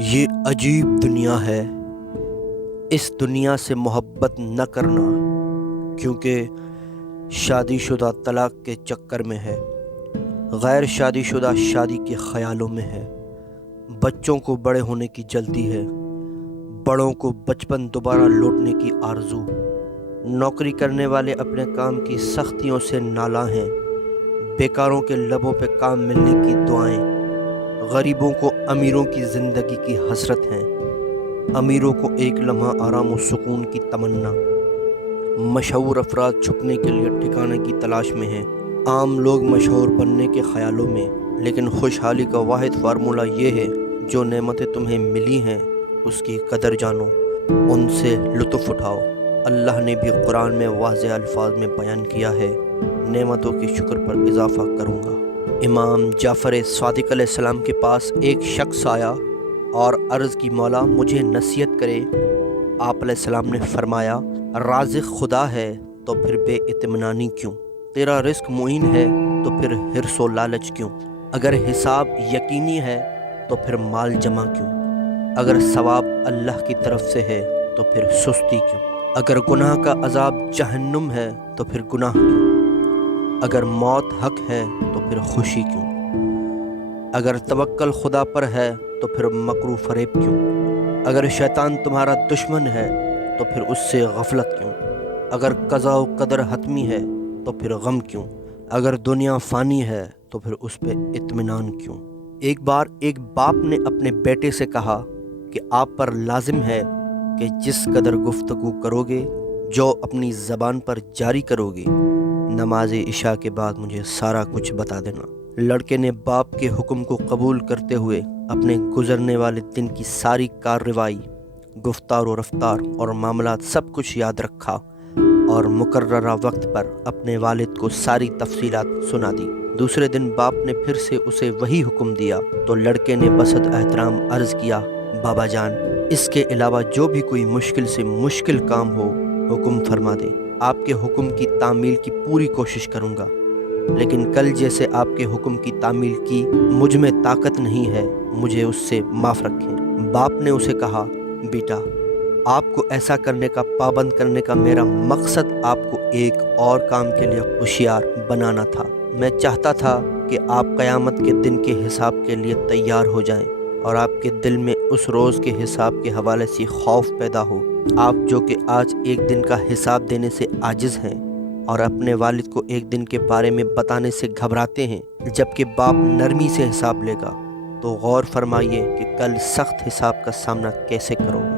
یہ عجیب دنیا ہے، اس دنیا سے محبت نہ کرنا، کیونکہ شادی شدہ طلاق کے چکر میں ہے، غیر شادی شدہ شادی کے خیالوں میں ہے، بچوں کو بڑے ہونے کی جلدی ہے، بڑوں کو بچپن دوبارہ لوٹنے کی آرزو، نوکری کرنے والے اپنے کام کی سختیوں سے نالاں ہیں، بیکاروں کے لبوں پہ کام ملنے کی دعائیں، غریبوں کو امیروں کی زندگی کی حسرت ہیں، امیروں کو ایک لمحہ آرام و سکون کی تمنا، مشہور افراد چھپنے کے لیے ٹھکانے کی تلاش میں ہیں، عام لوگ مشہور بننے کے خیالوں میں، لیکن خوشحالی کا واحد فارمولہ یہ ہے، جو نعمتیں تمہیں ملی ہیں اس کی قدر جانو، ان سے لطف اٹھاؤ۔ اللہ نے بھی قرآن میں واضح الفاظ میں بیان کیا ہے، نعمتوں کے شکر پر اضافہ کروں گا۔ امام جعفر صادق علیہ السلام کے پاس ایک شخص آیا اور عرض کی، مولا مجھے نصیحت کرے۔ آپ علیہ السلام نے فرمایا، رازق خدا ہے تو پھر بے اطمینانی کیوں؟ تیرا رزق معین ہے تو پھر حرص و لالچ کیوں؟ اگر حساب یقینی ہے تو پھر مال جمع کیوں؟ اگر ثواب اللہ کی طرف سے ہے تو پھر سستی کیوں؟ اگر گناہ کا عذاب جہنم ہے تو پھر گناہ کیوں؟ اگر موت حق ہے تو پھر خوشی کیوں؟ اگر توکل خدا پر ہے تو پھر مکر و فریب کیوں؟ اگر شیطان تمہارا دشمن ہے تو پھر اس سے غفلت کیوں؟ اگر قضا و قدر حتمی ہے تو پھر غم کیوں؟ اگر دنیا فانی ہے تو پھر اس پہ اطمینان کیوں؟ ایک بار ایک باپ نے اپنے بیٹے سے کہا کہ آپ پر لازم ہے کہ جس قدر گفتگو کرو گے، جو اپنی زبان پر جاری کرو گے، نماز عشاء کے بعد مجھے سارا کچھ بتا دینا۔ لڑکے نے باپ کے حکم کو قبول کرتے ہوئے اپنے گزرنے والے دن کی ساری کارروائی، گفتار و رفتار اور معاملات سب کچھ یاد رکھا اور مقررہ وقت پر اپنے والد کو ساری تفصیلات سنا دی۔ دوسرے دن باپ نے پھر سے اسے وہی حکم دیا تو لڑکے نے بسط احترام عرض کیا، بابا جان، اس کے علاوہ جو بھی کوئی مشکل سے مشکل کام ہو حکم فرما دے، آپ کے حکم کی تعمیل کی پوری کوشش کروں گا، لیکن کل جیسے آپ کے حکم کی تعمیل کی مجھ میں طاقت نہیں ہے، مجھے اس سے معاف رکھیں۔ باپ نے اسے کہا، بیٹا، آپ کو ایسا کرنے کا پابند کرنے کا میرا مقصد آپ کو ایک اور کام کے لیے ہوشیار بنانا تھا۔ میں چاہتا تھا کہ آپ قیامت کے دن کے حساب کے لیے تیار ہو جائیں اور آپ کے دل میں اس روز کے حساب کے حوالے سے خوف پیدا ہو۔ آپ جو کہ آج ایک دن کا حساب دینے سے عاجز ہیں اور اپنے والد کو ایک دن کے بارے میں بتانے سے گھبراتے ہیں، جبکہ باپ نرمی سے حساب لے گا، تو غور فرمائیے کہ کل سخت حساب کا سامنا کیسے کرو گے۔